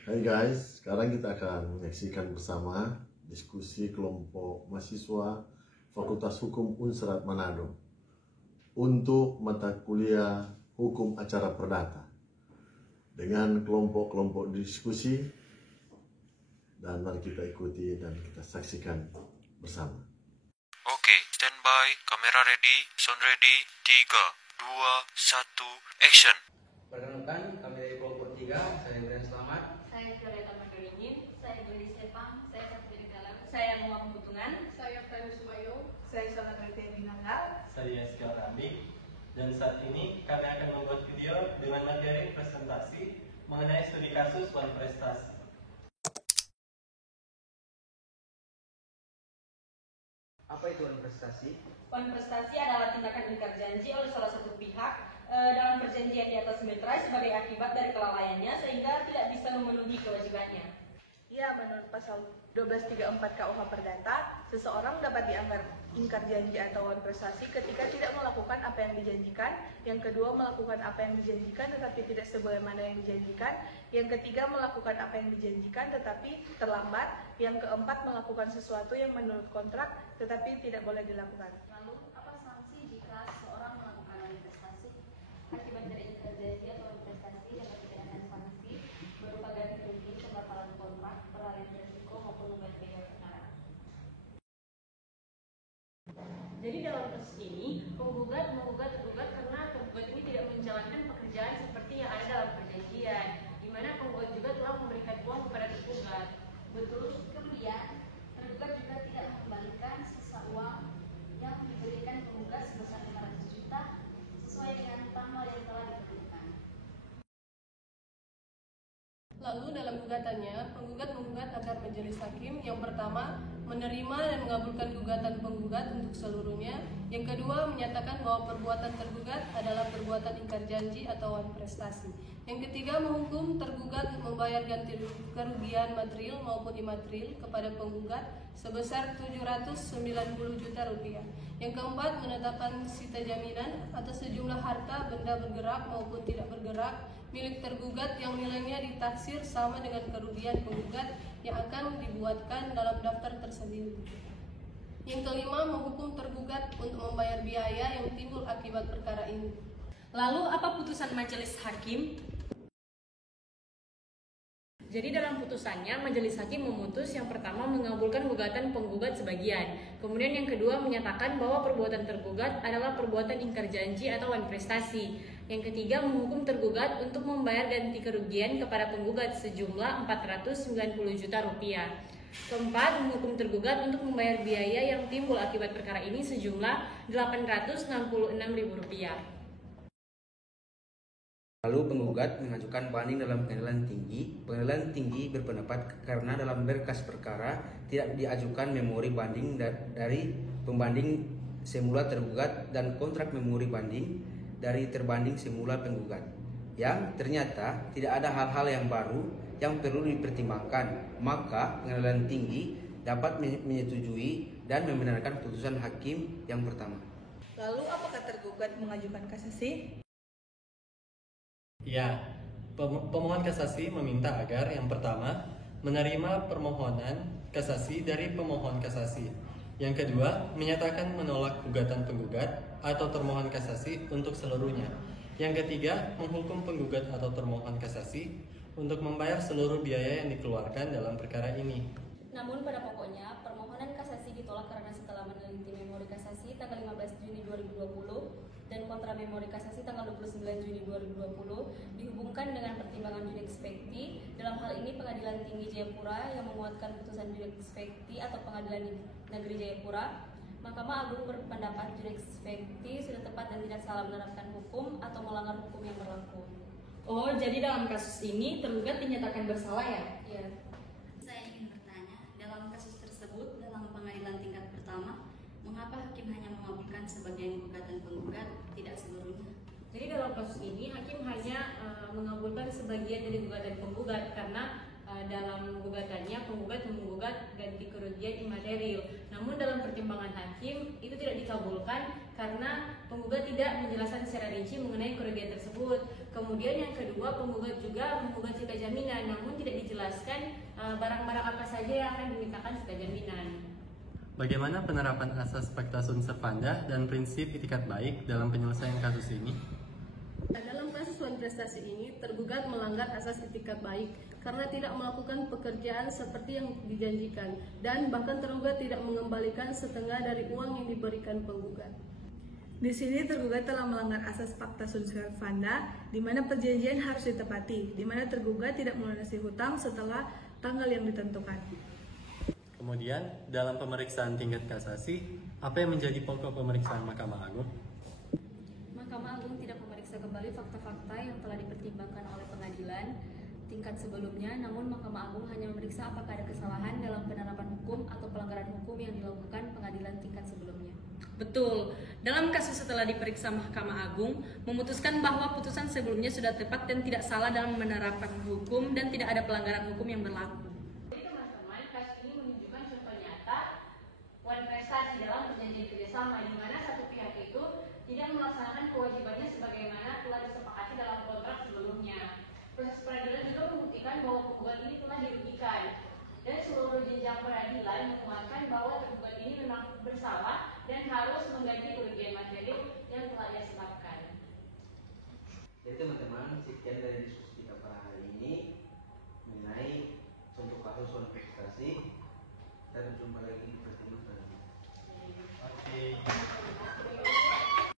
Hai guys, sekarang kita akan menyaksikan bersama diskusi kelompok mahasiswa Fakultas Hukum Unsrat Manado untuk mata kuliah Hukum Acara Perdata dengan kelompok-kelompok diskusi, dan mari kita ikuti dan kita saksikan bersama. Oke, standby, kamera ready, sound ready, 3, 2, 1, action. Perkenalkan, kami dari kelompok 3, saya Brian Selamat. Saya Violeta Mandoringin, saya Glendy Sepang, saya Kapten Galang, saya Muam Butungan, saya Fenus Bayo, saya Salatrete Binala, saya Skill Randi, dan saat ini kami akan membuat video dengan materi presentasi mengenai studi kasus wan prestasi. Apa itu wan prestasi? Wan prestasi adalah tindakan ingkar janji oleh salah satu pihak dalam perjanjian di atas meterai sebagai akibat dari kelalaiannya sehingga tidak bisa memenuhi kewajibannya. Ya, menurut pasal 1234 KUH Perdata, seseorang dapat dianggap ingkar janji atau wan prestasi ketika tidak melakukan apa yang dijanjikan, yang kedua melakukan apa yang dijanjikan tetapi tidak sebagaimana yang dijanjikan, yang ketiga melakukan apa yang dijanjikan tetapi terlambat, yang keempat melakukan sesuatu yang menurut kontrak tetapi tidak boleh dilakukan. Lalu, apa sanksi jika seorang melakukan wan prestasi? Akibat dari ingkar janji atau wan prestasi dapat dikenakan sanksi berupa ganti rugi, pembatalan kontrak, peralihan risiko maupun membayar biaya perkara. Jadi dalam kasus ini, penggugat menggugat tergugat karena tergugat ini tidak menjalankan pekerjaan seperti yang ada dalam perjanjian, di mana penggugat juga telah memberikan uang kepada tergugat. Betul. Kemudian, tergugat juga tidak mengembalikan sisa uang yang diberikan penggugat sebesar 500 juta sesuai dengan tanggal yang telah ditentukan. Lalu dalam gugatannya, penggugat menggugat agar majelis hakim yang pertama menerima dan mengabulkan gugatan penggugat untuk seluruhnya, yang kedua menyatakan bahwa perbuatan tergugat adalah perbuatan ingkar janji atau wan prestasi, yang ketiga menghukum tergugat membayar ganti kerugian material maupun imaterial kepada penggugat sebesar 790 juta rupiah, yang keempat menetapkan sita jaminan atas sejumlah harta benda bergerak maupun tidak bergerak milik tergugat yang nilainya ditaksir sama dengan kerugian penggugat yang akan dibuatkan dalam daftar tersendiri. Yang kelima, menghukum tergugat untuk membayar biaya yang timbul akibat perkara ini. Lalu apa putusan majelis hakim? Jadi dalam putusannya, majelis hakim memutus yang pertama mengabulkan gugatan penggugat sebagian. Kemudian yang kedua menyatakan bahwa perbuatan tergugat adalah perbuatan ingkar janji atau wan prestasi. Yang ketiga menghukum tergugat untuk membayar ganti kerugian kepada penggugat sejumlah 490 juta rupiah. Keempat, menghukum tergugat untuk membayar biaya yang timbul akibat perkara ini sejumlah 866.000 rupiah. Lalu penggugat mengajukan banding dalam pengadilan tinggi. Pengadilan tinggi berpendapat karena dalam berkas perkara tidak diajukan memori banding dari pembanding semula tergugat dan kontrak memori banding dari terbanding semula penggugat, yang ternyata tidak ada hal-hal yang baru yang perlu dipertimbangkan, maka pengadilan tinggi dapat menyetujui dan membenarkan putusan hakim yang pertama. Lalu apakah tergugat mengajukan kasasi? Ya, pemohon kasasi meminta agar yang pertama menerima permohonan kasasi dari pemohon kasasi. Yang kedua, menyatakan menolak gugatan penggugat atau termohon kasasi untuk seluruhnya. Yang ketiga, menghukum penggugat atau termohon kasasi untuk membayar seluruh biaya yang dikeluarkan dalam perkara ini. Namun pada pokoknya, permohonan kasasi ditolak karena setelah meneliti memori kasasi tanggal 15 Juni 2020 dan kontra memori kasasi tanggal 29 Juni 2020 dihubungkan dengan pertimbangan judex facti. Dalam hal ini Pengadilan Tinggi Jayapura yang menguatkan putusan judex facti atau Pengadilan Negeri Jayapura. Mahkamah Agung berpendapat judex facti sudah tepat dan tidak salah menerapkan hukum atau melanggar hukum yang berlaku. Oh, jadi dalam kasus ini tergugat dinyatakan bersalah ya? Iya. Saya ingin bertanya, dalam kasus tersebut, dalam pengadilan tingkat pertama, mengapa hakim hanya mengabulkan sebagian gugatan penggugat, tidak seluruhnya? Jadi dalam kasus ini hakim hanya mengabulkan sebagian dari gugatan penggugat karena dalam gugatannya penggugat menggugat ganti kerugian imaterial. Namun dalam pertimbangan hakim itu tidak dikabulkan karena penggugat tidak menjelaskan secara rinci mengenai kerugian tersebut. Kemudian yang kedua, penggugat juga menggugat sita jaminan, namun tidak dijelaskan barang-barang apa saja yang akan dimintakan sita jaminan. Bagaimana penerapan asas pacta sunt servanda dan prinsip itikat baik dalam penyelesaian kasus ini? Dalam kasus wan prestasi ini, tergugat melanggar asas itikat baik karena tidak melakukan pekerjaan seperti yang dijanjikan dan bahkan tergugat tidak mengembalikan setengah dari uang yang diberikan penggugat. Di sini tergugat telah melanggar asas pacta sunt servanda, di mana perjanjian harus ditepati, di mana tergugat tidak melunasi hutang setelah tanggal yang ditentukan. Kemudian, dalam pemeriksaan tingkat kasasi, apa yang menjadi pokok pemeriksaan Mahkamah Agung? Mahkamah Agung tidak memeriksa kembali fakta-fakta yang telah dipertimbangkan oleh pengadilan tingkat sebelumnya, namun Mahkamah Agung hanya memeriksa apakah ada kesalahan dalam penerapan hukum atau pelanggaran hukum yang dilakukan pengadilan tingkat sebelumnya. Betul, dalam kasus setelah diperiksa Mahkamah Agung, memutuskan bahwa putusan sebelumnya sudah tepat dan tidak salah dalam menerapkan hukum dan tidak ada pelanggaran hukum yang berlaku. Jadi teman-teman, kasus ini menunjukkan contoh nyata wan prestasi dalam perjanjian kerjasama di mana satu pihak itu tidak melaksanakan kewajibannya sebagaimana telah disepakati dalam kontrak sebelumnya. Proses peradilan juga membuktikan bahwa penggugat ini telah dirugikan dan seluruh jenjang peradilan menguatkan bahwa tergugat ini memang bersalah dan harus mengganti kerugian materi yang telah ia sebabkan. Jadi teman-teman, sekian dari diskusi